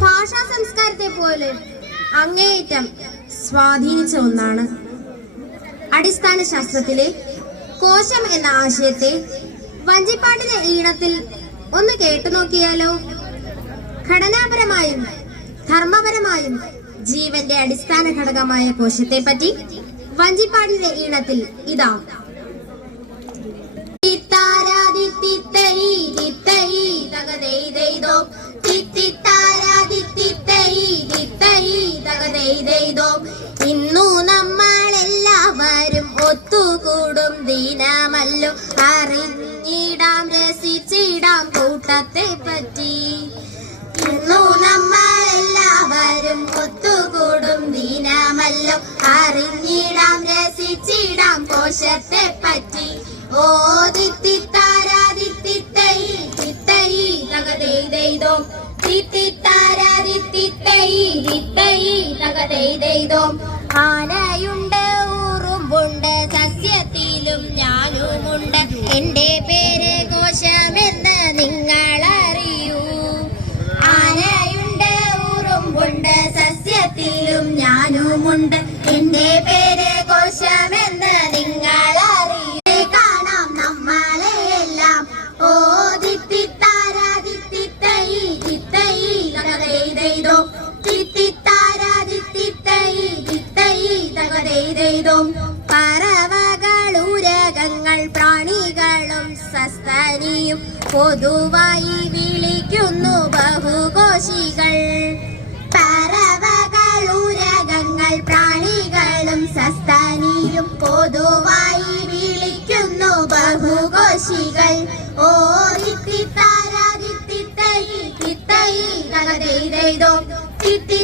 ഭാഷാ സംസ്കാരത്തെ പോലെ അങ്ങേയറ്റം സ്വാധീനിച്ച ഒന്നാണ്. അടിസ്ഥാന ശാസ്ത്രത്തിലെ കോശം എന്ന ആശയത്തെ വഞ്ചിപ്പാട്ടിന്റെ ഈണത്തിൽ ഒന്ന് കേട്ടു നോക്കിയാലോ? ഘടനാപരമായും ധർമ്മപരമായും ജീവന്റെ അടിസ്ഥാന ഘടകമായ കോശത്തെ പറ്റി വഞ്ചിപ്പാട്ടിന്റെ ഈണത്തിൽ ഇതാ. ഇന്നു നമ്മളെല്ലാവരും ഒത്തുകൂടും ദിനമല്ലോ, അറിഞ്ഞിടാം രസിച്ചിടാം കൂട്ടത്തെ പറ്റി. ഇന്നു നമ്മളെല്ലാവരും ഒത്തുകൂടും ദിനമല്ലോ, അറിഞ്ഞിടാം രസിച്ചിടാം കോശത്തെ പറ്റി. ഓ ദിത്തിത്താരാ ദിത്തിത്തൈ ദിത്തൈ തകതൈതൈതോ, ദിത്തിത്താരാ ദിത്തിത്തൈ ദിത്തൈ തകതൈതൈതോ. ആനയുണ്ട്, ഉറുമ്പുണ്ട്, സസ്യത്തിലും ഞാനുമുണ്ട്. എന്റെ പേര് കോശമെന്ന് നിങ്ങൾ അറിയൂ. ആനയുണ്ട്, ഉറുമ്പുണ്ട്, സസ്യത്തിലും ഞാനുമുണ്ട്. എന്റെ പേര് കോശമെന്ന് നിങ്ങൾ അറിയൂ. കാണാം നമ്മളെയെല്ലാം. ഓ ദിത്തിത്താരാ ദിത്തിത്തൈ ദിത്തൈ തകതൈതൈതോ, ദിത്തിത്താരാ ദിത്തിത്തൈ ദിത്തൈ തകതൈതൈതോ. പറവകൾ, ഉരകങ്ങൾ, പ്രാണികളും സസ്തനിയും പൊതുവായി വിളിക്കുന്നു ബഹുകോശികൾ. പറവകൾ, ഉരകങ്ങൾ, പ്രാണികളും സസ്തനിയും പൊതുവായി വിളിക്കുന്നു ബഹുകോശികൾ. ഓ ദിത്തിത്താരാ ദിത്തിത്തൈ ദിത്തൈ തകതൈതൈതോ, ദിത്തി